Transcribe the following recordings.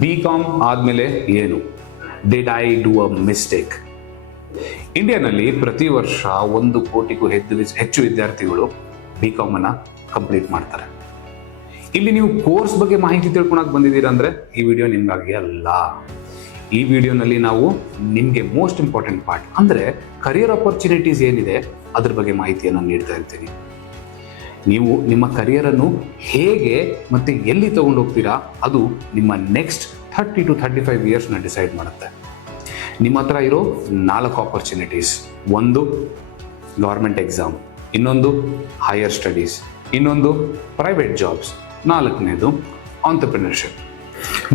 ಬಿ.ಕಾಮ್ ಆದಮೇಲೆ ಏನು? Did I do a mistake? ಇಂಡಿಯಾನಲ್ಲಿ ಪ್ರತಿ ವರ್ಷ 1 ಕೋಟಿಗೂ ಹೆಚ್ಚು ವಿದ್ಯಾರ್ಥಿಗಳು ಬಿ.ಕಾಮ್ ಅನ್ನ ಕಂಪ್ಲೀಟ್ ಮಾಡ್ತಾರೆ. ಇಲ್ಲಿ ನೀವು ಕೋರ್ಸ್ ಬಗ್ಗೆ ಮಾಹಿತಿ ತಿಳ್ಕೊಳಕ್ ಬಂದಿದ್ದೀರಾ ಅಂದ್ರೆ ಈ ವಿಡಿಯೋ ನಿಮ್ಗಾಗಿ ಅಲ್ಲ. ಈ ವಿಡಿಯೋನಲ್ಲಿ ನಾವು ನಿಮಗೆ ಮೋಸ್ಟ್ ಇಂಪಾರ್ಟೆಂಟ್ ಪಾರ್ಟ್ ಅಂದ್ರೆ ಕರಿಯರ್ ಆಪರ್ಚುನಿಟೀಸ್ ಏನಿದೆ ಅದ್ರ ಬಗ್ಗೆ ಮಾಹಿತಿಯನ್ನು ನೀಡ್ತಾ ಇರ್ತೀನಿ. ನೀವು ನಿಮ್ಮ ಕರಿಯರ್ ಅನ್ನು ಹೇಗೆ ಮತ್ತೆ ಎಲ್ಲಿ ತಗೊಂಡು ಹೋಗ್ತೀರಾ ಅದು ನಿಮ್ಮ ನೆಕ್ಸ್ಟ್ 30 to 35 ಇಯರ್ಸ್ನ ಡಿಸೈಡ್ ಮಾಡುತ್ತೆ. ನಿಮ್ಮ ಹತ್ರ ಇರೋ 4 ಆಪರ್ಚುನಿಟೀಸ್: ಒಂದು ಗವರ್ಮೆಂಟ್ ಎಕ್ಸಾಮ್, ಇನ್ನೊಂದು ಹೈಯರ್ ಸ್ಟಡೀಸ್, ಇನ್ನೊಂದು ಪ್ರೈವೇಟ್ ಜಾಬ್ಸ್, 4ನೇದು ಆಂಟರ್ಪ್ರಿನರ್ಶಿಪ್.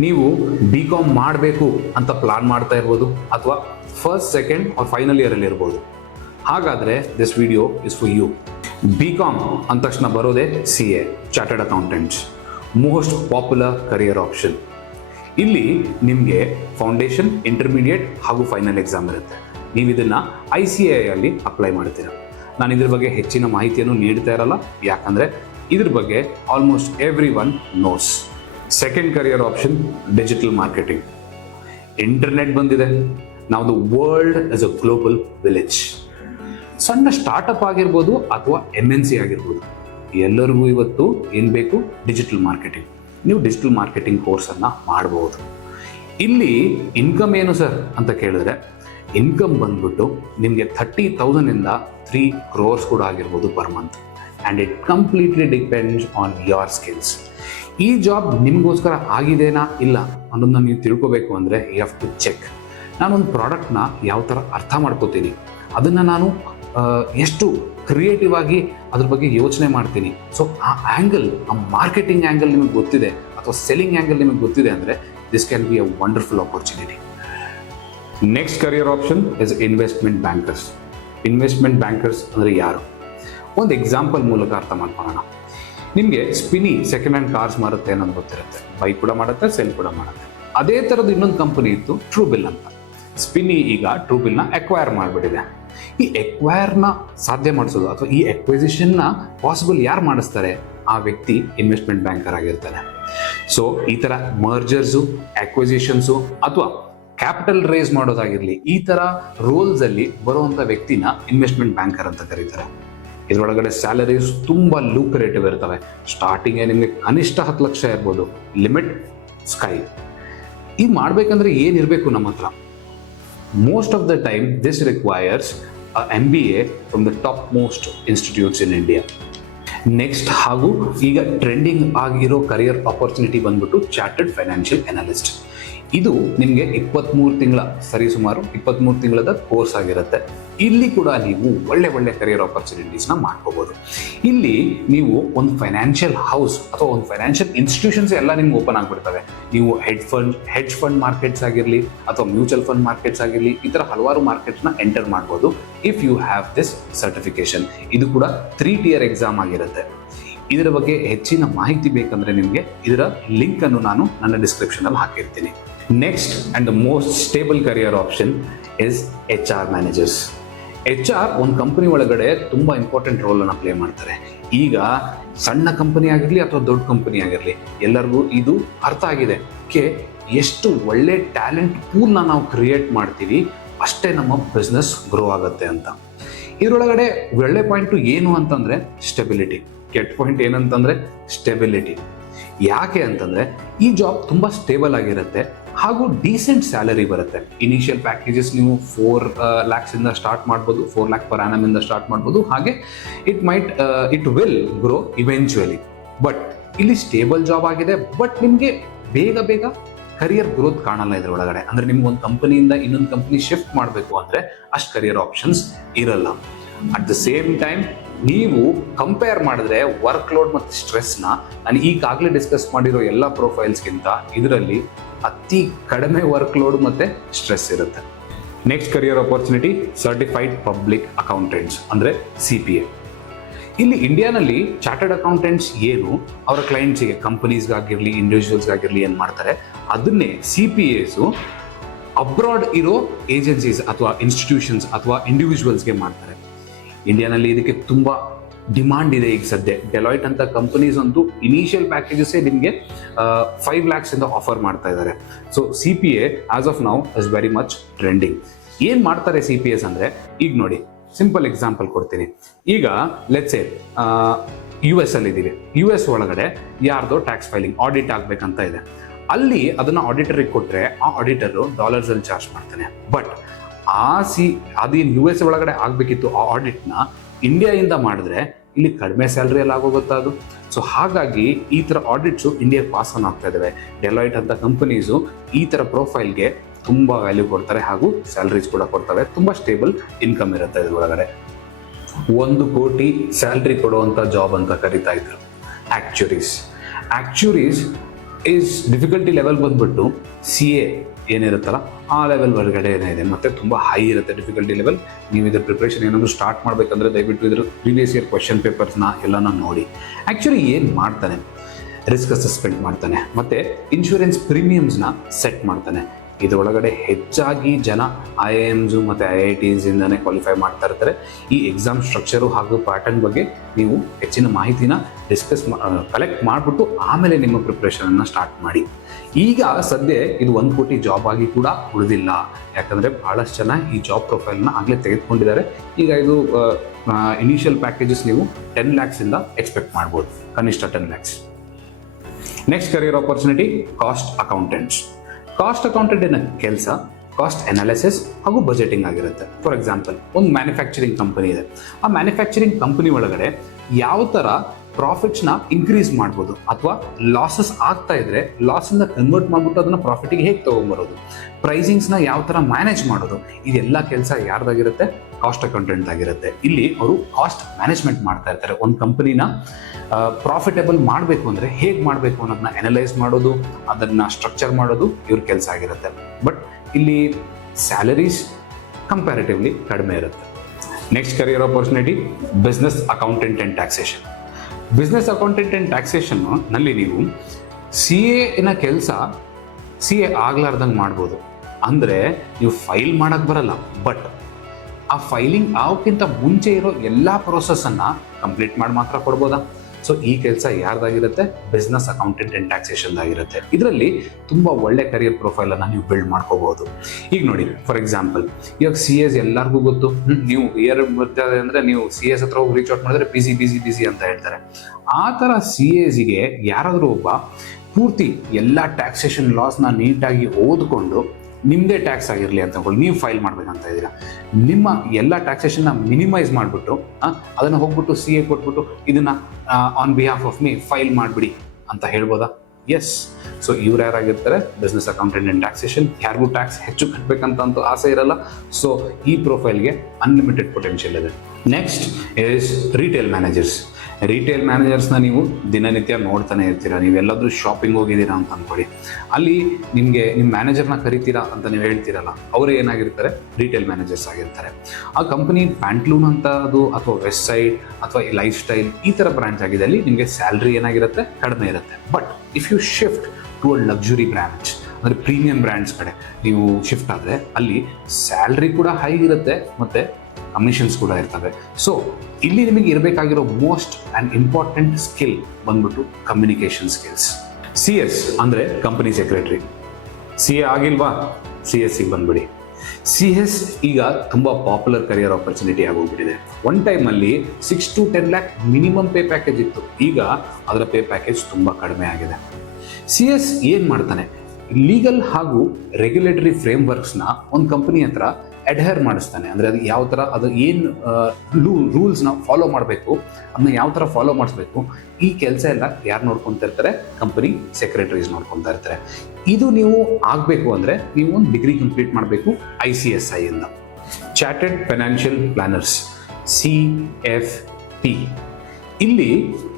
ನೀವು ಬಿ.ಕಾಮ್ ಮಾಡಬೇಕು ಅಂತ ಪ್ಲಾನ್ ಮಾಡ್ತಾ ಇರ್ಬೋದು ಅಥವಾ first, second or final year ಅಲ್ಲಿ ಇರ್ಬೋದು. ಹಾಗಾದ್ರೆ this video is for you. B Com ಅಂದ ತಕ್ಷಣ ಬರೋದೇ CA, chartered accountants, most popular career option. ಇಲ್ಲಿ ನಿಮಗೆ ಫೌಂಡೇಶನ್, ಇಂಟರ್ಮೀಡಿಯೇಟ್ ಹಾಗೂ ಫೈನಲ್ ಎಕ್ಸಾಮ್ ಇರುತ್ತೆ. ನೀವು ಇದನ್ನ ICAI ಅಲ್ಲಿ ಅಪ್ಲೈ ಮಾಡ್ತೀರಾ. ನಾನು ಇದ್ರ ಬಗ್ಗೆ ಹೆಚ್ಚಿನ ಮಾಹಿತಿಯನ್ನು ನೀಡ್ತಾ ಇರಲ್ಲ, ಯಾಕಂದ್ರೆ ಇದ್ರ ಬಗ್ಗೆ almost every one knows. Second career option digital marketing. Internet ಬಂದಿದೆ. ನಾವು the world is a global village. ಸಣ್ಣ ಸ್ಟಾರ್ಟ್ಅಪ್ ಆಗಿರ್ಬೋದು ಅಥವಾ MNC ಆಗಿರ್ಬೋದು, ಎಲ್ಲರಿಗೂ ಇವತ್ತು ಏನ್ ಬೇಕು? Digital marketing. ನೀವು ಡಿಜಿಟಲ್ ಮಾರ್ಕೆಟಿಂಗ್ ಕೋರ್ಸ್ ಅನ್ನ ಮಾಡಬಹುದು. ಇಲ್ಲಿ ಇನ್ಕಮ್ ಏನು ಸರ್ ಅಂತ ಕೇಳಿದ್ರೆ, ಇನ್ಕಮ್ ಬಂದ್ಬಿಟ್ಟು ನಿಮಗೆ 30,000 ಇಂದ 3 crores ಕೂಡ ಆಗಿರ್ಬೋದು per month. And it completely depends on your skills. ಈ ಜಾಬ್ ನಿಮಗೋಸ್ಕರ ಆಗಿದೆನಾ ಇಲ್ಲ ಅನ್ನೋದನ್ನ ನೀವು ತಿಳ್ಕೊಬೇಕು ಅಂದರೆ ಯು ಹ್ಯಾವ್ ಟು ಚೆಕ್. ನಾನೊಂದು ಪ್ರಾಡಕ್ಟ್ನ ಯಾವ ಥರ ಅರ್ಥ ಮಾಡ್ಕೋತೀನಿ, ಅದನ್ನು ನಾನು ಎಷ್ಟು ಕ್ರಿಯೇಟಿವ್ ಆಗಿ ಅದ್ರ ಬಗ್ಗೆ ಯೋಚನೆ ಮಾಡ್ತೀನಿ. ಸೊ ಆ ಆ್ಯಂಗಲ್, ಆ ಮಾರ್ಕೆಟಿಂಗ್ ಆ್ಯಂಗಲ್ ನಿಮಗೆ ಗೊತ್ತಿದೆ ಅಥವಾ ಸೆಲ್ಲಿಂಗ್ ಆ್ಯಂಗಲ್ ನಿಮಗೆ ಗೊತ್ತಿದೆ ಅಂದರೆ this can be a wonderful opportunity. Next career option is investment bankers. Investment bankers ಅಂದರೆ ಯಾರು? ಒಂದು ಎಕ್ಸಾಂಪಲ್ ಮೂಲಕ ಅರ್ಥ ಮಾಡ್ಕೊಳ್ಳೋಣ. ನಿಮಗೆ ಸ್ಪಿನಿ ಸೆಕೆಂಡ್ ಹ್ಯಾಂಡ್ ಕಾರ್ಸ್ ಮಾರುತ್ತೆ ಅನ್ನೋದು ಗೊತ್ತಿರುತ್ತೆ. ಬೈ ಕೂಡ ಮಾಡುತ್ತೆ, ಸೆಲ್ ಕೂಡ ಮಾಡುತ್ತೆ. ಅದೇ ಥರದ್ದು ಇನ್ನೊಂದು ಕಂಪನಿ ಇತ್ತು, ಟ್ರೂಬಿಲ್ ಅಂತ. ಸ್ಪಿನಿ ಈಗ ಟ್ರೂಬಿಲ್ನ ಎಕ್ವೈರ್ ಮಾಡಿಬಿಟ್ಟಿದೆ. ಈ ಎಕ್ವೈರ್ನ ಸಾಧ್ಯ ಮಾಡಿಸೋದು ಅಥವಾ ಈ ಎಕ್ವಿಸಿಷನ್ನ ಪಾಸಿಬಲ್ ಯಾರು ಮಾಡಿಸ್ತಾರೆ? ಆ ವ್ಯಕ್ತಿ ಇನ್ವೆಸ್ಟ್ಮೆಂಟ್ ಬ್ಯಾಂಕರ್ ಆಗಿರ್ತಾನೆ. ಸೊ ಈ ಥರ ಮರ್ಜರ್ಸು, ಅಕ್ವಿಸಿಷನ್ಸು ಅಥವಾ ಕ್ಯಾಪಿಟಲ್ ರೇಸ್ ಮಾಡೋದಾಗಿರಲಿ, ಈ ಥರ ರೋಲ್ಸ್ ಅಲ್ಲಿ ಬರುವಂಥ ವ್ಯಕ್ತಿನ ಇನ್ವೆಸ್ಟ್ಮೆಂಟ್ ಬ್ಯಾಂಕರ್ ಅಂತ ಕರೀತಾರೆ. ಇದರೊಳಗಡೆ ಸ್ಯಾಲರೀಸ್ ತುಂಬ ಲೂಕ್ರೇಟಿವ್ ಇರ್ತವೆ. ಸ್ಟಾರ್ಟಿಂಗೇ ನಿಮಗೆ ಕನಿಷ್ಠ 10 ಲಕ್ಷ ಇರ್ಬೋದು, ಲಿಮಿಟ್ ಸ್ಕೈ. ಇದು ಮಾಡಬೇಕಂದ್ರೆ ಏನಿರಬೇಕು ನಮ್ಮ ಹತ್ರ? Most of the time this requires MBA from the top most institutes in India. Next ಹಾಗೂ ಈಗ ಟ್ರೆಂಡಿಂಗ್ ಆಗಿರೋ ಕರಿಯರ್ ಆಪರ್ಚುನಿಟಿ ಬಂದ್ಬಿಟ್ಟು ಚಾರ್ಟರ್ಡ್ ಫೈನಾನ್ಷಿಯಲ್ ಅನಾಲಿಸ್ಟ್. ಇದು ನಿಮಗೆ 23 ತಿಂಗಳ, ಸರಿಸುಮಾರು 23 ತಿಂಗಳದ ಕೋರ್ಸ್ ಆಗಿರುತ್ತೆ. ಇಲ್ಲಿ ಕೂಡ ನೀವು ಒಳ್ಳೆ ಕರಿಯರ್ ಆಪರ್ಚುನಿಟೀಸ್ನ ಮಾಡ್ಕೋಬಹುದು. ಇಲ್ಲಿ ನೀವು ಒಂದು ಫೈನಾನ್ಷಿಯಲ್ ಹೌಸ್ ಅಥವಾ ಒಂದು ಫೈನಾನ್ಷಿಯಲ್ ಇನ್ಸ್ಟಿಟ್ಯೂಷನ್ಸ್ ಎಲ್ಲ ನಿಮ್ಗೆ ಓಪನ್ ಆಗಿಬಿಡ್ತವೆ. ನೀವು ಹೆಡ್ಜ್ ಫಂಡ್ ಮಾರ್ಕೆಟ್ಸ್ ಆಗಿರಲಿ ಅಥವಾ ಮ್ಯೂಚುವಲ್ ಫಂಡ್ ಮಾರ್ಕೆಟ್ಸ್ ಆಗಿರಲಿ, ಈ ಥರ ಹಲವಾರು ಮಾರ್ಕೆಟ್ಸ್ನ ಎಂಟರ್ ಮಾಡ್ಬೋದು if you have this certification. ಇದು ಕೂಡ 3 tier ಎಕ್ಸಾಮ್ ಆಗಿರುತ್ತೆ. ಇದರ ಬಗ್ಗೆ ಹೆಚ್ಚಿನ ಮಾಹಿತಿ ಬೇಕಂದ್ರೆ ನಿಮಗೆ ಇದರ ಲಿಂಕ್ ಅನ್ನು ನಾನು ನನ್ನ ಡಿಸ್ಕ್ರಿಪ್ಷನಲ್ಲಿ ಹಾಕಿರ್ತೀನಿ. Next and the most stable career option is HR managers. HR ಒಂದು ಕಂಪನಿ ಒಳಗಡೆ ತುಂಬ ಇಂಪಾರ್ಟೆಂಟ್ ರೋಲನ್ನು ಪ್ಲೇ ಮಾಡ್ತಾರೆ. ಈಗ ಸಣ್ಣ ಕಂಪನಿ ಆಗಿರಲಿ ಅಥವಾ ದೊಡ್ಡ ಕಂಪನಿ ಆಗಿರಲಿ, ಎಲ್ಲರಿಗೂ ಇದು ಅರ್ಥ ಆಗಿದೆ. ಎಷ್ಟು ಒಳ್ಳೆ ಟ್ಯಾಲೆಂಟ್ ಪೂಲ್ನ ನಾವು ಕ್ರಿಯೇಟ್ ಮಾಡ್ತೀವಿ, ಅಷ್ಟೇ ನಮ್ಮ ಬಿಸ್ನೆಸ್ ಗ್ರೋ ಆಗುತ್ತೆ ಅಂತ. ಇದರೊಳಗಡೆ ಒಳ್ಳೆ ಪಾಯಿಂಟು ಏನು ಅಂತಂದರೆ ಸ್ಟೆಬಿಲಿಟಿ. ಕೆಟ್ಟ ಪಾಯಿಂಟ್ ಏನಂತಂದರೆ ಸ್ಟೆಬಿಲಿಟಿ. ಯಾಕೆ ಅಂತಂದರೆ ಈ ಜಾಬ್ ತುಂಬ ಸ್ಟೇಬಲ್ ಆಗಿರುತ್ತೆ ಹಾಗೂ ಡೀಸೆಂಟ್ ಸ್ಯಾಲರಿ ಬರುತ್ತೆ. ಇನಿಷಿಯಲ್ ಪ್ಯಾಕೇಜಸ್ ನೀವು 4 lakhs ಇಂದ ಸ್ಟಾರ್ಟ್ ಮಾಡ್ಬೋದು, 4 lakh per annum ಇಂದ ಸ್ಟಾರ್ಟ್ ಮಾಡ್ಬೋದು. ಹಾಗೆ ಇಟ್ ವಿಲ್ ಗ್ರೋ ಇವೆಂಚುಯಲಿ. ಬಟ್ ಇಲ್ಲಿ ಸ್ಟೇಬಲ್ ಜಾಬ್ ಆಗಿದೆ, ಬಟ್ ನಿಮಗೆ ಬೇಗ ಕರಿಯರ್ ಗ್ರೋತ್ ಕಾಣಲ್ಲ ಇದರೊಳಗಡೆ. ಅಂದರೆ ನಿಮ್ಗೆ ಒಂದು ಕಂಪನಿಯಿಂದ ಇನ್ನೊಂದು ಕಂಪನಿ ಶಿಫ್ಟ್ ಮಾಡಬೇಕು ಅಂದರೆ ಅಷ್ಟು ಕರಿಯರ್ ಆಪ್ಷನ್ಸ್ ಇರಲ್ಲ. ಅಟ್ ದ ಸೇಮ್ ಟೈಮ್ ನೀವು ಕಂಪೇರ್ ಮಾಡಿದ್ರೆ ವರ್ಕ್ ಲೋಡ್ ಮತ್ತು ಸ್ಟ್ರೆಸ್ನ ನಾನು ಈಗಾಗಲೇ ಡಿಸ್ಕಸ್ ಮಾಡಿರೋ ಎಲ್ಲ ಪ್ರೊಫೈಲ್ಸ್ಗಿಂತ ಇದರಲ್ಲಿ ಅತಿ ಕಡಿಮೆ ವರ್ಕ್ ಲೋಡ್ ಮತ್ತು ಸ್ಟ್ರೆಸ್ ಇರುತ್ತೆ. Next career opportunity certified public accountants ಅಂದರೆ CPA. ಇಲ್ಲಿ ಇಂಡಿಯಾನಲ್ಲಿ ಚಾರ್ಟರ್ಡ್ ಅಕೌಂಟೆಂಟ್ಸ್ ಏನು ಅವರ ಕ್ಲೈಂಟ್ಸಿಗೆ, ಕಂಪನೀಸ್ಗಾಗಿರಲಿ ಇಂಡಿವಿಜುವಲ್ಸ್ಗಾಗಿರಲಿ ಏನು ಮಾಡ್ತಾರೆ, ಅದನ್ನೇ CPAಸು ಅಬ್ರಾಡ್ ಇರೋ ಏಜೆನ್ಸೀಸ್ ಅಥವಾ ಇನ್ಸ್ಟಿಟ್ಯೂಷನ್ಸ್ ಅಥವಾ ಇಂಡಿವಿಜುವಲ್ಸ್ಗೆ ಮಾಡ್ತಾರೆ. ಇಂಡಿಯಾನಲ್ಲಿ ಇದಕ್ಕೆ ತುಂಬ ಡಿಮಾಂಡ್ ಇದೆ ಈಗ ಸದ್ಯ. ಡೆಲಾಯ್ಟ್ ಅಂತ ಕಂಪನೀಸ್ ಅಂತೂ ಇನಿಷಿಯಲ್ ಪ್ಯಾಕೇಜಸ್ ನಿಮಗೆ 5 lakhs ಇಂದ ಆಫರ್ ಮಾಡ್ತಾ ಇದ್ದಾರೆ. So CPA as of now is very much trending. ಏನ್ ಮಾಡ್ತಾರೆ CPS ಅಂದ್ರೆ, ಈಗ ನೋಡಿ ಸಿಂಪಲ್ ಎಕ್ಸಾಂಪಲ್ ಕೊಡ್ತೀನಿ. ಈಗ ಲೆಟ್ಸ್ ಸೇ US ಅಲ್ಲಿ ಇದೀವಿ. US ಒಳಗಡೆ ಯಾರ್ದೋ ಟ್ಯಾಕ್ಸ್ ಫೈಲಿಂಗ್ ಆಡಿಟ್ ಆಗ್ಬೇಕಂತ ಇದೆ. ಅಲ್ಲಿ ಅದನ್ನ ಆಡಿಟರಿಗೆ ಕೊಟ್ರೆ ಆ ಆಡಿಟರ್ ಡಾಲರ್ಸ್ ಅಲ್ಲಿ ಚಾರ್ಜ್ ಮಾಡ್ತಾನೆ. ಬಟ್ ಅದೇನು US ಒಳಗಡೆ ಆಗ್ಬೇಕಿತ್ತು ಆ ಆಡಿಟ್ನ ಇಂಡಿಯಾದಿಂದ ಮಾಡಿದ್ರೆ ಇಲ್ಲಿ ಕಡಿಮೆ ಸ್ಯಾಲ್ರಿಯಲ್ಲಿ ಆಗೋಗುತ್ತಾ ಅದು. ಸೊ ಹಾಗಾಗಿ ಈ ತರ ಆಡಿಟ್ಸು ಇಂಡಿಯಾಗೆ ಪಾಸ್ ಆನ್ ಆಗ್ತಾ ಇದಾವೆ. ಡೆಲಾಯ್ಟ್ ಅಂತ ಕಂಪನೀಸು ಈ ತರ ಪ್ರೊಫೈಲ್ಗೆ ತುಂಬಾ ವ್ಯಾಲ್ಯೂ ಕೊಡ್ತಾರೆ ಹಾಗೂ ಸ್ಯಾಲರೀಸ್ ಕೂಡ ಕೊಡ್ತವೆ. ತುಂಬಾ ಸ್ಟೇಬಲ್ ಇನ್ಕಮ್ ಇರುತ್ತೆ ಇದ್ರ ಒಳಗಡೆ. 1 ಕೋಟಿ ಸ್ಯಾಲ್ರಿ ಕೊಡುವಂತ ಜಾಬ್ ಅಂತ ಕರಿತಾ ಇದ್ರು ಆಕ್ಚುರೀಸ್ ಈಸ್ ಡಿಫಿಕಲ್ಟಿ ಲೆವೆಲ್ ಬಂದ್ಬಿಟ್ಟು CA ಏನಿರುತ್ತಲ್ಲ ಆ ಲೆವೆಲ್ ಹೊರಗಡೆ ಏನಿದೆ, ಮತ್ತೆ ತುಂಬಾ ಹೈ ಇರುತ್ತೆ ಡಿಫಿಕಲ್ಟಿ ಲೆವೆಲ್. ನೀವು ಇದ್ರ ಪ್ರಿಪ್ರೇಷನ್ ಏನಾದರೂ ಸ್ಟಾರ್ಟ್ ಮಾಡ್ಬೇಕಂದ್ರೆ ದಯವಿಟ್ಟು ಇದ್ರ ಪ್ರೀವಿಯಸ್ ಇಯರ್ ಕ್ವಶನ್ ಪೇಪರ್ಸ್ನ ಎಲ್ಲನ ನೋಡಿ. ಆಕ್ಚುಲಿ ಏನು ಮಾಡ್ತಾನೆ, ರಿಸ್ಕ್ ಅಸೆಸ್ಮೆಂಟ್ ಮಾಡ್ತಾನೆ, ಮತ್ತೆ ಇನ್ಶೂರೆನ್ಸ್ ಪ್ರೀಮಿಯಮ್ಸ್ನ ಸೆಟ್ ಮಾಡ್ತಾನೆ. ಇದರೊಳಗಡೆ ಹೆಚ್ಚಾಗಿ ಜನ IIMs ಮತ್ತು IITs ಇಂದಾನೆ ಕ್ವಾಲಿಫೈ ಮಾಡ್ತಾ ಇರ್ತಾರೆ. ಈ ಎಕ್ಸಾಮ್ ಸ್ಟ್ರಕ್ಚರು ಹಾಗೂ ಪ್ಯಾಟರ್ನ್ ಬಗ್ಗೆ ನೀವು ಹೆಚ್ಚಿನ ಮಾಹಿತಿನ ಕಲೆಕ್ಟ್ ಮಾಡಿಬಿಟ್ಟು ಆಮೇಲೆ ನಿಮ್ಮ ಪ್ರಿಪ್ರೇಷನನ್ನು ಸ್ಟಾರ್ಟ್ ಮಾಡಿ. ಈಗ ಸದ್ಯ ಇದು 1 ಕೋಟಿ ಜಾಬ್ ಆಗಿ ಕೂಡ ಉಳಿದಿಲ್ಲ, ಯಾಕಂದರೆ ಭಾಳಷ್ಟು ಜನ ಈ ಜಾಬ್ ಪ್ರೊಫೈಲ್ನ ಆಗಲೇ ತೆಗೆದುಕೊಂಡಿದ್ದಾರೆ. ಈಗ ಇದು ಇನಿಷಿಯಲ್ ಪ್ಯಾಕೇಜಸ್ ನೀವು 10 lakhs ಇಂದ ಎಕ್ಸ್ಪೆಕ್ಟ್ ಮಾಡ್ಬೋದು, ಕನಿಷ್ಠ 10 lakhs. Next career opportunity cost accountants. Cost ಅಕೌಂಟೆಂಟಿನ ಕೆಲಸ ಕಾಸ್ಟ್ ಅನಾಲಿಸಿಸ್ ಹಾಗೂ ಬಜೆಟಿಂಗ್ ಆಗಿರುತ್ತೆ. ಫಾರ್ ಎಕ್ಸಾಂಪಲ್, ಒಂದು ಮ್ಯಾನುಫ್ಯಾಕ್ಚರಿಂಗ್ ಕಂಪನಿ ಇದೆ. ಆ ಮ್ಯಾನುಫ್ಯಾಕ್ಚರಿಂಗ್ ಕಂಪನಿ ಒಳಗಡೆ ಯಾವ ಥರ ಪ್ರಾಫಿಟ್ಸ್ನ ಇನ್ಕ್ರೀಸ್ ಮಾಡ್ಬೋದು, ಅಥವಾ ಲಾಸಸ್ ಆಗ್ತಾ ಇದ್ರೆ ಲಾಸಿಂದ ಕನ್ವರ್ಟ್ ಮಾಡ್ಬಿಟ್ಟು ಅದನ್ನ ಪ್ರಾಫಿಟಿಗೆ ಹೇಗೆ ತೊಗೊಂಬರೋದು, ಪ್ರೈಸಿಂಗ್ಸ್ನ ಯಾವ ಥರ ಮ್ಯಾನೇಜ್ ಮಾಡೋದು, ಇದೆಲ್ಲ ಕೆಲಸ ಯಾರ್ದಾಗಿರುತ್ತೆ? ಕಾಸ್ಟ್ ಅಕೌಂಟೆಂಟ್ ಆಗಿರುತ್ತೆ. ಇಲ್ಲಿ ಅವರು ಕಾಸ್ಟ್ ಮ್ಯಾನೇಜ್ಮೆಂಟ್ ಮಾಡ್ತಾ ಇರ್ತಾರೆ. ಒಂದು ಕಂಪನಿನ ಪ್ರಾಫಿಟೇಬಲ್ ಮಾಡಬೇಕು ಅಂದರೆ ಹೇಗೆ ಮಾಡಬೇಕು ಅನ್ನೋದನ್ನ ಅನಲೈಸ್ ಮಾಡೋದು, ಅದನ್ನು ಸ್ಟ್ರಕ್ಚರ್ ಮಾಡೋದು ಇವ್ರ ಕೆಲಸ ಆಗಿರುತ್ತೆ. ಬಟ್ ಇಲ್ಲಿ ಸ್ಯಾಲರೀಸ್ ಕಂಪ್ಯಾರಿಟಿವ್ಲಿ ಕಡಿಮೆ ಇರುತ್ತೆ. Next career opportunity business accountant and taxation. Business accountant and taxation ನಲ್ಲಿ ನೀವು CA ಕೆಲಸ CA ಆಗ್ಲಾರ್ದಂಗೆ ಮಾಡ್ಬೋದು. ಅಂದರೆ ನೀವು ಫೈಲ್ ಮಾಡೋಕ್ಕೆ ಬರಲ್ಲ, ಬಟ್ ಆ ಫೈಲಿಂಗ್ ಆಗೋಕ್ಕಿಂತ ಮುಂಚೆ ಇರೋ ಎಲ್ಲ ಪ್ರೊಸೆಸನ್ನು ಕಂಪ್ಲೀಟ್ ಮಾಡಿ ಮಾತ್ರ ಕೊಡ್ಬೋದಾ? ಸೊ ಈ ಕೆಲಸ ಯಾರ್ದಾಗಿರುತ್ತೆ? ಬಿಸ್ನೆಸ್ ಅಕೌಂಟೆಂಟ್ ಆ್ಯಂಡ್ ಟ್ಯಾಕ್ಸೇಷನ್ದಾಗಿರುತ್ತೆ. ಇದರಲ್ಲಿ ತುಂಬ ಒಳ್ಳೆ ಕರಿಯರ್ ಪ್ರೊಫೈಲನ್ನು ನೀವು ಬಿಲ್ಡ್ ಮಾಡ್ಕೋಬಹುದು. ಈಗ ನೋಡಿ, ಫಾರ್ ಎಕ್ಸಾಂಪಲ್, ಇವಾಗ CAs ಎಲ್ಲರಿಗೂ ಗೊತ್ತು. ನೀವು ಇಯರ್ ಬರ್ತದೆ ಅಂದರೆ ನೀವು CS ಹತ್ರ ಹೋಗಿ ರೀಚ್ ಔಟ್ ಮಾಡಿದ್ರೆ ಬಿಸಿ ಅಂತ ಹೇಳ್ತಾರೆ. ಆ ಥರ CAsಗೆ ಯಾರಾದರೂ ಒಬ್ಬ ಪೂರ್ತಿ ಎಲ್ಲ ಟ್ಯಾಕ್ಸೇಷನ್ ಲಾಸ್ನ ನೀಟಾಗಿ ಓದ್ಕೊಂಡು ನಿಮ್ಮದೇ ಟ್ಯಾಕ್ಸ್ ಆಗಿರಲಿ ಅಂತ ಅನ್ಕೊಳ್ಳಿ, ನೀವು ಫೈಲ್ ಮಾಡ್ಬೇಕಂತ ಇದ್ದೀರಾ. ನಿಮ್ಮ ಎಲ್ಲ ಟ್ಯಾಕ್ಸೇಷನ್ನ ಮಿನಿಮೈಸ್ ಮಾಡಿಬಿಟ್ಟು ಅದನ್ನು ಹೋಗ್ಬಿಟ್ಟು CA ಕೊಟ್ಬಿಟ್ಟು ಇದನ್ನು on behalf of me file ಮಾಡಿಬಿಡಿ ಅಂತ ಹೇಳ್ಬೋದಾ? ಎಸ್. ಸೊ ಇವ್ರು ಯಾರಾಗಿರ್ತಾರೆ? Business accountant and taxation. ಯಾರಿಗೂ ಟ್ಯಾಕ್ಸ್ ಹೆಚ್ಚು ಕಟ್ಟಬೇಕಂತ ಆಸೆ ಇರಲ್ಲ. ಸೊ ಈ ಪ್ರೊಫೈಲ್ಗೆ ಅನ್ಲಿಮಿಟೆಡ್ ಪೊಟೆನ್ಷಿಯಲ್ ಇದೆ. Next is retail managers. Retail ಮ್ಯಾನೇಜರ್ಸ್ನ ನೀವು ದಿನನಿತ್ಯ ನೋಡ್ತಾನೆ ಇರ್ತೀರಾ. ನೀವೆಲ್ಲಾದರೂ ಶಾಪಿಂಗ್ ಹೋಗಿದ್ದೀರಾ ಅಂತ ಅಂದ್ಕೊಳ್ಳಿ, ಅಲ್ಲಿ ನಿಮಗೆ ನಿಮ್ಮ ಮ್ಯಾನೇಜರ್ನ ಕರಿತೀರಾ ಅಂತ ನೀವು ಹೇಳ್ತೀರಲ್ಲ, ಅವರೇ ಏನಾಗಿರ್ತಾರೆ? ರಿಟೇಲ್ ಮ್ಯಾನೇಜರ್ಸ್ ಆಗಿರ್ತಾರೆ. ಆ ಕಂಪನಿ ಪ್ಯಾಂಟ್ಲೂನ್ ಅಂತ ಅದು, ಅಥವಾ ವೆಸ್ಟ್ ಸೈಡ್, ಅಥವಾ ಲೈಫ್ ಸ್ಟೈಲ್, ಈ ಥರ ಬ್ರ್ಯಾಂಚ್ ಆಗಿದೆ. ಅಲ್ಲಿ ನಿಮಗೆ ಸ್ಯಾಲ್ರಿ ಏನಾಗಿರುತ್ತೆ? ಕಡಿಮೆ ಇರುತ್ತೆ. But if you shift to a luxury branch, ಅಂದರೆ ಪ್ರೀಮಿಯಂ ಬ್ರ್ಯಾಂಡ್ಸ್ ಕಡೆ ನೀವು ಶಿಫ್ಟ್ ಆದರೆ ಅಲ್ಲಿ ಸ್ಯಾಲ್ರಿ ಕೂಡ ಹೈ ಇರುತ್ತೆ ಮತ್ತು ಕಮಿಷನ್ಸ್ ಕೂಡ ಇರ್ತವೆ. ಸೊ ಇಲ್ಲಿ ನಿಮಗೆ ಇರಬೇಕಾಗಿರೋ ಮೋಸ್ಟ್ ಆ್ಯಂಡ್ ಇಂಪಾರ್ಟೆಂಟ್ ಸ್ಕಿಲ್ ಬಂದ್ಬಿಟ್ಟು ಕಮ್ಯುನಿಕೇಷನ್ ಸ್ಕಿಲ್ಸ್. CS ಅಂದರೆ ಕಂಪನಿ ಸೆಕ್ರೆಟರಿ. CA ಆಗಿಲ್ವಾ? CSಗೆ ಬಂದ್ಬಿಡಿ. CS ಈಗ ತುಂಬ ಪಾಪ್ಯುಲರ್ ಕರಿಯರ್ ಆಪರ್ಚುನಿಟಿ ಆಗೋಗ್ಬಿಟ್ಟಿದೆ. ಒನ್ ಟೈಮಲ್ಲಿ 6 to 10 lakh minimum pay package ಇತ್ತು. ಈಗ ಅದರ ಪೇ ಪ್ಯಾಕೇಜ್ ತುಂಬ ಕಡಿಮೆ ಆಗಿದೆ. CS ಏನು ಮಾಡ್ತಾನೆ? ಲೀಗಲ್ ಹಾಗೂ ರೆಗ್ಯುಲೇಟರಿ ಫ್ರೇಮ್ವರ್ಕ್ಸ್ನ ಒಂದು ಕಂಪನಿ ಹತ್ರ ಅಡ್ಹೇರ್ ಮಾಡಿಸ್ತಾನೆ. ಅಂದರೆ ಅದು ಯಾವ ಥರ, ಅದು ಏನು ರೂಲ್ಸ್ನ ಫಾಲೋ ಮಾಡಬೇಕು, ಅದನ್ನ ಯಾವ ಥರ ಫಾಲೋ ಮಾಡಿಸ್ಬೇಕು, ಈ ಕೆಲಸ ಎಲ್ಲ ಯಾರು ನೋಡ್ಕೊತಾ ಇರ್ತಾರೆ? ಕಂಪನಿ ಸೆಕ್ರೆಟರೀಸ್ ನೋಡ್ಕೊತಾ ಇರ್ತಾರೆ. ಇದು ನೀವು ಆಗಬೇಕು ಅಂದರೆ ನೀವು ಒಂದು ಡಿಗ್ರಿ ಕಂಪ್ಲೀಟ್ ಮಾಡಬೇಕು ICSI ಇಂದ. Chartered financial planners, CFP. ಇಲ್ಲಿ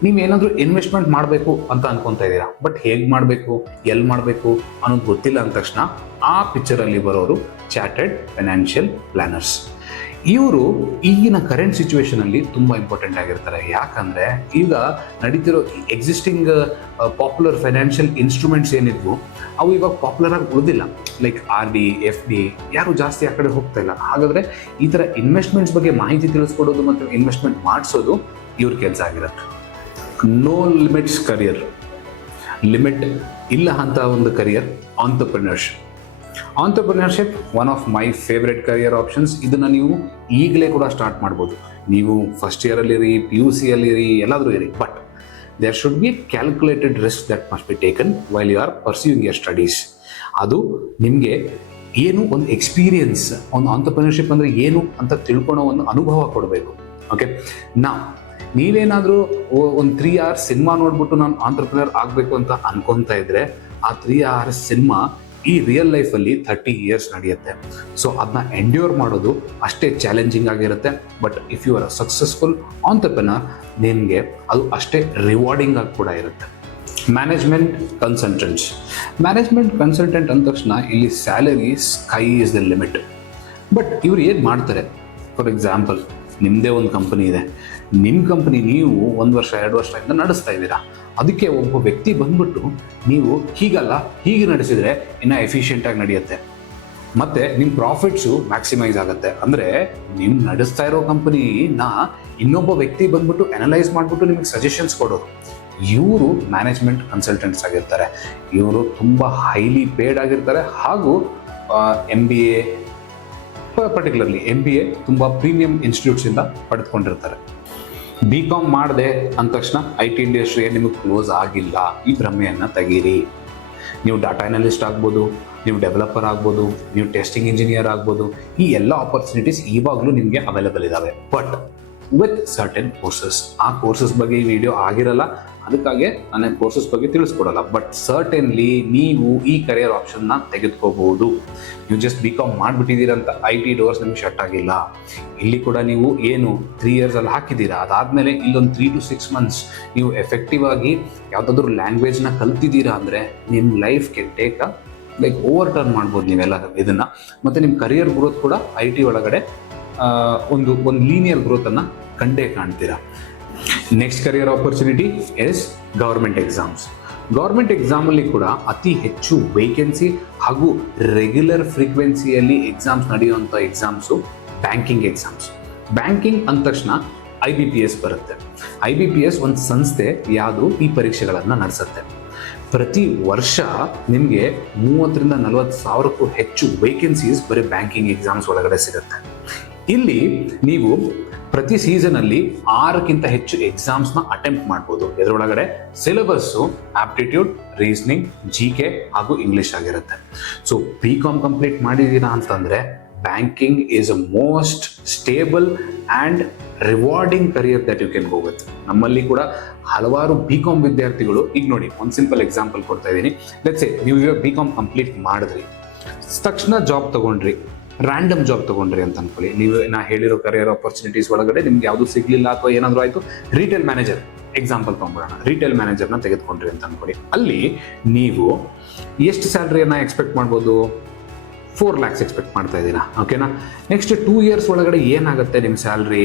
ನೀವೇನಾದರೂ ಇನ್ವೆಸ್ಟ್ಮೆಂಟ್ ಮಾಡಬೇಕು ಅಂತ ಅನ್ಕೊತಾ ಇದ್ದೀರಾ, ಬಟ್ ಹೇಗೆ ಮಾಡಬೇಕು, ಎಲ್ಲಿ ಮಾಡಬೇಕು ಅನ್ನೋದು ಗೊತ್ತಿಲ್ಲ ಅಂದ ತಕ್ಷಣ ಆ ಪಿಕ್ಚರಲ್ಲಿ ಬರೋರು ಚಾರ್ಟೆಡ್ ಫೈನಾನ್ಷಿಯಲ್ ಪ್ಲಾನರ್ಸ್. ಇವರು ಈಗಿನ ಕರೆಂಟ್ ಸಿಚುವೇಶನಲ್ಲಿ ತುಂಬ ಇಂಪಾರ್ಟೆಂಟ್ ಆಗಿರ್ತಾರೆ. ಯಾಕಂದರೆ ಈಗ ನಡೀತಿರೋ ಎಕ್ಸಿಸ್ಟಿಂಗ್ ಪಾಪ್ಯುಲರ್ ಫೈನಾನ್ಷಿಯಲ್ ಇನ್ಸ್ಟ್ರೂಮೆಂಟ್ಸ್ ಏನಿದ್ವು ಅವು ಇವಾಗ ಪಾಪ್ಯುಲರ್ ಆಗಿ ಉಳಿದಿಲ್ಲ. ಲೈಕ್ RD, FD ಯಾರು ಜಾಸ್ತಿ ಆ ಕಡೆ ಹೋಗ್ತಾ ಇಲ್ಲ. ಹಾಗಾದರೆ ಈ ಥರ ಇನ್ವೆಸ್ಟ್ಮೆಂಟ್ಸ್ ಬಗ್ಗೆ ಮಾಹಿತಿ ತಿಳಿಸ್ಕೊಡೋದು ಮತ್ತು ಇನ್ವೆಸ್ಟ್ಮೆಂಟ್ ಮಾಡಿಸೋದು ಇವ್ರ ಕೆಲಸ ಆಗಿರುತ್ತೆ. ನೋ ಲಿಮಿಟ್ಸ್ ಕರಿಯರ್, ಲಿಮಿಟ್ ಇಲ್ಲ ಅಂತ ಒಂದು career entrepreneurship one of my favourite career options. ಇದನ್ನು ನೀವು ಈಗಲೇ ಕೂಡ ಸ್ಟಾರ್ಟ್ ಮಾಡ್ಬೋದು. ನೀವು ಫಸ್ಟ್ ಇಯರಲ್ಲಿರಿ, PUC ಅಲ್ಲಿರಿ, ಎಲ್ಲಾದರೂ ಇರಿ, but there should be calculated risk that must be taken while you are pursuing your studies. ಅದು ನಿಮಗೆ ಏನು ಒಂದು ಎಕ್ಸ್ಪೀರಿಯನ್ಸ್, ಒಂದು ಆಂಟರ್ಪ್ರಿನರ್ಶಿಪ್ ಅಂದರೆ ಏನು ಅಂತ ತಿಳ್ಕೊಳೋ ಒಂದು ಅನುಭವ ಕೊಡಬೇಕು. ಓಕೆ, ನೀವೇನಾದರೂ ಒಂದು 3 hours ಸಿನಿಮಾ ನೋಡ್ಬಿಟ್ಟು ನಾನು ಆಂಟರ್ಪ್ರಿನರ್ ಆಗಬೇಕು ಅಂತ ಅನ್ಕೊತಾ ಇದ್ರೆ ಆ 3 hours ಸಿನಿಮಾ ಈ ರಿಯಲ್ ಲೈಫಲ್ಲಿ 30 years ನಡೆಯುತ್ತೆ. ಸೊ ಅದನ್ನ ಎಂಡ್ಯೂರ್ ಮಾಡೋದು ಅಷ್ಟೇ ಚಾಲೆಂಜಿಂಗ್ ಆಗಿರುತ್ತೆ. But if you are a successful entrepreneur, ನಿಮಗೆ ಅದು ಅಷ್ಟೇ ರಿವಾರ್ಡಿಂಗ್ ಆಗಿ ಕೂಡ ಇರುತ್ತೆ. ಮ್ಯಾನೇಜ್ಮೆಂಟ್ ಕನ್ಸಲ್ಟೆಂಟ್ ಅಂದ ತಕ್ಷಣ ಇಲ್ಲಿ salary sky is the limit. But ಇವ್ರು ಏನು ಮಾಡ್ತಾರೆ, ಫಾರ್ ಎಕ್ಸಾಂಪಲ್ ನಿಮ್ಮದೇ ಒಂದು ಕಂಪನಿ ಇದೆ, ನಿಮ್ಮ ಕಂಪನಿ ನೀವು 1 ವರ್ಷ 2 ವರ್ಷದಿಂದ ನಡೆಸ್ತಾ ಇದ್ದೀರಾ. ಅದಕ್ಕೆ ಒಬ್ಬ ವ್ಯಕ್ತಿ ಬಂದ್ಬಿಟ್ಟು ನೀವು ಹೀಗಲ್ಲ ಹೀಗೆ ನಡೆಸಿದರೆ ಇನ್ನೂ ಎಫಿಷಿಯೆಂಟಾಗಿ ನಡೆಯುತ್ತೆ, ಮತ್ತು ನಿಮ್ಮ ಪ್ರಾಫಿಟ್ಸು ಮ್ಯಾಕ್ಸಿಮೈಸ್ ಆಗುತ್ತೆ. ಅಂದರೆ ನೀವು ನಡೆಸ್ತಾ ಇರೋ ಕಂಪನಿನ ಇನ್ನೊಬ್ಬ ವ್ಯಕ್ತಿ ಬಂದ್ಬಿಟ್ಟು ಅನಲೈಸ್ ಮಾಡಿಬಿಟ್ಟು ನಿಮಗೆ ಸಜೆಷನ್ಸ್ ಕೊಡೋರು. ಇವರು ಮ್ಯಾನೇಜ್ಮೆಂಟ್ ಕನ್ಸಲ್ಟೆಂಟ್ಸ್ ಆಗಿರ್ತಾರೆ. ಇವರು ತುಂಬ ಹೈಲಿ ಪೇಡ್ ಆಗಿರ್ತಾರೆ. ಹಾಗೂ MBA, ಪರ್ಟಿಕ್ಯುಲರ್ಲಿ MBA ತುಂಬ ಪ್ರೀಮಿಯಂ ಇನ್ಸ್ಟಿಟ್ಯೂಟ್ಸಿಂದ ಪಡೆದುಕೊಂಡಿರ್ತಾರೆ. BCom ಮಾಡಿದೆ ಅಂದ ತಕ್ಷಣ IT ಇಂಡಸ್ಟ್ರಿ ನಿಮಗೆ ಕ್ಲೋಸ್ ಆಗಿಲ್ಲ. ಈ ಭ್ರಮೆಯನ್ನು ತೆಗೀರಿ. ನೀವು ಡಾಟಾ ಅನಲಿಸ್ಟ್ ಆಗ್ಬೋದು, ನೀವು ಡೆವಲಪರ್ ಆಗ್ಬೋದು, ನೀವು ಟೆಸ್ಟಿಂಗ್ ಇಂಜಿನಿಯರ್ ಆಗ್ಬೋದು. ಈ ಎಲ್ಲ ಆಪರ್ಚುನಿಟೀಸ್ ಇವಾಗಲೂ ನಿಮಗೆ ಅವೈಲೇಬಲ್ ಇದ್ದಾವೆ, ಬಟ್ ವಿತ್ ಸರ್ಟೆನ್ ಕೋರ್ಸಸ್. ಆ ಕೋರ್ಸಸ್ ಬಗ್ಗೆ ಈ ವಿಡಿಯೋ ಆಗಿರಲ್ಲ, ಅದಕ್ಕಾಗಿ ನಾನು ಕೋರ್ಸಸ್ ಬಗ್ಗೆ ತಿಳಿಸ್ಕೊಡಲ್ಲ. ಬಟ್ ಸರ್ಟೆನ್ಲಿ ನೀವು ಈ ಕರಿಯರ್ ಆಪ್ಷನ್ನ ತೆಗೆದುಕೋಬಹುದು. ನೀವು ಜಸ್ಟ್ BCom ಮಾಡಿಬಿಟ್ಟಿದ್ದೀರಂತ IT ಡೋರ್ಸ್ ನಿಮ್ಗೆ ಶಟ್ ಆಗಿಲ್ಲ. ಇಲ್ಲಿ ಕೂಡ ನೀವು ಏನು 3 years ಅಲ್ಲಿ ಹಾಕಿದ್ದೀರಾ, ಅದಾದಮೇಲೆ ಇಲ್ಲೊಂದು 3 to 6 months ನೀವು ಎಫೆಕ್ಟಿವ್ ಆಗಿ ಯಾವುದಾದ್ರೂ ಲ್ಯಾಂಗ್ವೇಜ್ನ ಕಲ್ತಿದ್ದೀರಾ ಅಂದರೆ ನಿಮ್ಮ ಲೈಫ್ಗೆ ಲೈಕ್ ಓವರ್ ಟರ್ನ್ ಮಾಡ್ಬೋದು ನೀವೆಲ್ಲ ಇದನ್ನು. ಮತ್ತು ನಿಮ್ಮ ಕರಿಯರ್ ಗ್ರೋತ್ ಕೂಡ IT ಒಳಗಡೆ ಒಂದು ಲೀನಿಯರ್ ಗ್ರೋತನ್ನು ಕಂಡೇ ಕಾಣ್ತೀರಾ. Next career opportunity is government exams. Government ಎಕ್ಸಾಮಲ್ಲಿ ಕೂಡ ಅತಿ ಹೆಚ್ಚು ವೇಕೆನ್ಸಿ ಹಾಗೂ ರೆಗ್ಯುಲರ್ ಫ್ರೀಕ್ವೆನ್ಸಿಯಲ್ಲಿ ಎಕ್ಸಾಮ್ಸ್ ನಡೆಯುವಂಥ ಎಕ್ಸಾಮ್ಸು ಬ್ಯಾಂಕಿಂಗ್ ಎಕ್ಸಾಮ್ಸ್. ಬ್ಯಾಂಕಿಂಗ್ ಅಂದ ತಕ್ಷಣ IBPS ಬರುತ್ತೆ. IBPS ಒಂದು ಸಂಸ್ಥೆ ಯಾವುದು ಈ ಪರೀಕ್ಷೆಗಳನ್ನು ನಡೆಸುತ್ತೆ. ಪ್ರತಿ ವರ್ಷ ನಿಮಗೆ 30,000 to 40,000 ಹೆಚ್ಚು ವೇಕೆನ್ಸೀಸ್ ಬರೀ ಬ್ಯಾಂಕಿಂಗ್ ಎಕ್ಸಾಮ್ಸ್ ಒಳಗಡೆ ಸಿಗುತ್ತೆ. ಇಲ್ಲಿ ನೀವು ಪ್ರತಿ ಸೀಸನಲ್ಲಿ 6ಕ್ಕಿಂತ ಹೆಚ್ಚು ಎಕ್ಸಾಮ್ಸ್ನ ಅಟೆಂಪ್ಟ್ ಮಾಡ್ಬೋದು. ಇದರೊಳಗಡೆ ಸಿಲೆಬಸ್ಸು ಆಪ್ಟಿಟ್ಯೂಡ್, ರೀಸನಿಂಗ್, GK ಹಾಗೂ ಇಂಗ್ಲಿಷ್ ಆಗಿರುತ್ತೆ. ಸೊ BCom ಕಂಪ್ಲೀಟ್ ಮಾಡಿದ್ದೀರಾ ಅಂತಂದರೆ banking is a most stable and rewarding career that you can go with. ನಮ್ಮಲ್ಲಿ ಕೂಡ ಹಲವಾರು BCom ವಿದ್ಯಾರ್ಥಿಗಳು, ಈಗ ನೋಡಿ ಒಂದು ಸಿಂಪಲ್ ಎಕ್ಸಾಂಪಲ್ ಕೊಡ್ತಾ ಇದ್ದೀನಿ. ಲೆಟ್ಸ್ ಸೇ ನೀವು ಇವಾಗ BCom ಕಂಪ್ಲೀಟ್ ಮಾಡಿದ್ರಿ, ತಕ್ಷಣ ಜಾಬ್ ತಗೊಂಡ್ರಿ, ರ್ಯಾಂಡಮ್ ಜಾಬ್ ತಗೊಂಡ್ರಿ ಅಂತ ಅನ್ಕೊಳ್ಳಿ. ನೀವು ನಾ ಹೇಳಿರೋ ಕರಿಯರ್ ಆಪರ್ಚುನಿಟೀಸ್ ಒಳಗಡೆ ನಿಮ್ಗೆ ಯಾವುದು ಸಿಗ್ಲಿಲ್ಲ ಅಥವಾ ಏನಾದರೂ ಆಯಿತು, ರಿಟೇಲ್ ಮ್ಯಾನೇಜರ್ ಎಕ್ಸಾಂಪಲ್ ತೊಗೊಂಡ್ಬಿಡೋಣ. ರಿಟೇಲ್ ಮ್ಯಾನೇಜರ್ನ ತೆಗೆದುಕೊಂಡ್ರಿ ಅಂತ ಅನ್ಕೊಳ್ಳಿ. ಅಲ್ಲಿ ನೀವು ಎಷ್ಟು ಸ್ಯಾಲ್ರಿಯನ್ನು ಎಕ್ಸ್ಪೆಕ್ಟ್ ಮಾಡ್ಬೋದು? 4 lakhs ಎಕ್ಸ್ಪೆಕ್ಟ್ ಮಾಡ್ತಾ ಇದ್ದೀರಾ, ಓಕೆನಾ? ನೆಕ್ಸ್ಟ್ 2 years ಒಳಗಡೆ ಏನಾಗುತ್ತೆ ನಿಮ್ಮ ಸ್ಯಾಲ್ರಿ?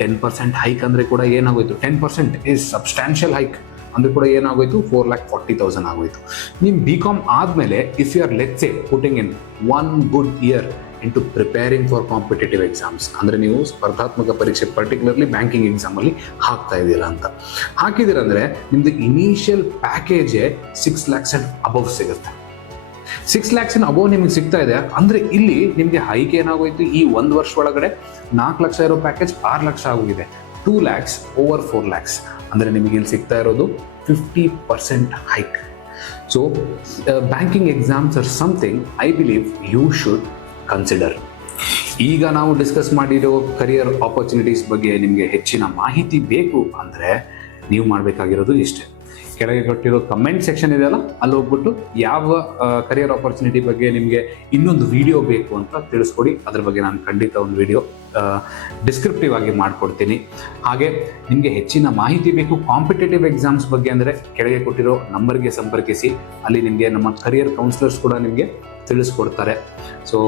10% ಹೈಕ್ ಅಂದರೆ ಕೂಡ ಏನಾಗೋಯ್ತು? 10% ಈಸ್ ಸಬ್ಸ್ಟ್ಯಾನ್ಷಿಯಲ್ ಹೈಕ್ ಅಂದರೆ ಕೂಡ ಏನಾಗೋಯ್ತು? 4,40,000 ಆಗೋಯ್ತು. ನಿಮ್ಮ BCom ಆದಮೇಲೆ if you are let's say putting in 1 good year into preparing for competitive exams, ಅಂದರೆ ನೀವು ಸ್ಪರ್ಧಾತ್ಮಕ ಪರೀಕ್ಷೆ ಪರ್ಟಿಕ್ಯುಲರ್ಲಿ ಬ್ಯಾಂಕಿಂಗ್ ಎಕ್ಸಾಮಲ್ಲಿ ಹಾಕಿದ್ದೀರಾ ಅಂದರೆ ನಿಮ್ಮದು ಇನಿಷಿಯಲ್ ಪ್ಯಾಕೇಜೇ 6 lakhs and above ಸಿಗುತ್ತೆ. 6 lakhs and above ನಿಮಗೆ ಸಿಗ್ತಾ ಇದೆ ಅಂದರೆ ಇಲ್ಲಿ ನಿಮಗೆ ಹೈಕ್ ಏನಾಗೋಯ್ತು? ಈ 1 ವರ್ಷ ಒಳಗಡೆ 4 ಲಕ್ಷ ಇರೋ ಪ್ಯಾಕೇಜ್ 6 ಲಕ್ಷ ಆಗೋಗಿದೆ. 2 lakhs over 4 lakhs ಅಂದರೆ ನಿಮಗೆ ಇಲ್ಲಿ ಸಿಗ್ತಾ ಇರೋದು 50% hike. So banking exams are something I believe you should consider. ಈಗ ನಾವು ಡಿಸ್ಕಸ್ ಮಾಡಿರೋ ಕರಿಯರ್ ಆಪರ್ಚುನಿಟೀಸ್ ಬಗ್ಗೆ ನಿಮಗೆ ಹೆಚ್ಚಿನ ಮಾಹಿತಿ ಬೇಕು ಅಂದರೆ ನೀವು ಮಾಡಬೇಕಾಗಿರೋದು ಇಷ್ಟೇ. ಕೆಳಗೆ ಕೊಟ್ಟಿರೋ ಕಮೆಂಟ್ ಸೆಕ್ಷನ್ ಇದೆಯಲ್ಲ, ಅಲ್ಲಿ ಹೋಗ್ಬಿಟ್ಟು ಯಾವ ಕರಿಯರ್ ಆಪರ್ಚುನಿಟಿ ಬಗ್ಗೆ ನಿಮಗೆ ಇನ್ನೊಂದು ವಿಡಿಯೋ ಬೇಕು ಅಂತ ತಿಳಿಸ್ಕೊಡಿ. ಅದ್ರ ಬಗ್ಗೆ ನಾನು ಖಂಡಿತ ಒಂದು ವಿಡಿಯೋ ಡಿಸ್ಕ್ರಿಪ್ಟಿವ್ ಆಗಿ ಮಾಡಿಕೊಡ್ತೀನಿ. ಹಾಗೆ ನಿಮಗೆ ಹೆಚ್ಚಿನ ಮಾಹಿತಿ ಬೇಕು ಕಾಂಪಿಟೇಟಿವ್ ಎಕ್ಸಾಮ್ಸ್ ಬಗ್ಗೆ ಅಂದರೆ ಕೆಳಗೆ ಕೊಟ್ಟಿರೋ ನಂಬರ್ಗೆ ಸಂಪರ್ಕಿಸಿ. ಅಲ್ಲಿ ನಿಮಗೆ ನಮ್ಮ ಕರಿಯರ್ ಕೌನ್ಸಿಲರ್ಸ್ ಕೂಡ ನಿಮಗೆ ತಿಳಿಸ್ಕೊಡ್ತಾರೆ. ಸೊ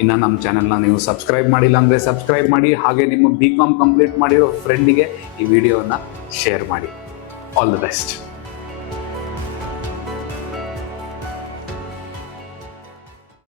ಇನ್ನು ನಮ್ಮ ಚಾನೆಲ್ನ ನೀವು ಸಬ್ಸ್ಕ್ರೈಬ್ ಮಾಡಿಲ್ಲ ಅಂದರೆ ಸಬ್ಸ್ಕ್ರೈಬ್ ಮಾಡಿ. ಹಾಗೆ ನಿಮ್ಮ BCom ಕಂಪ್ಲೀಟ್ ಮಾಡಿರೋ ಫ್ರೆಂಡಿಗೆ ಈ ವಿಡಿಯೋನ ಶೇರ್ ಮಾಡಿ. All the best.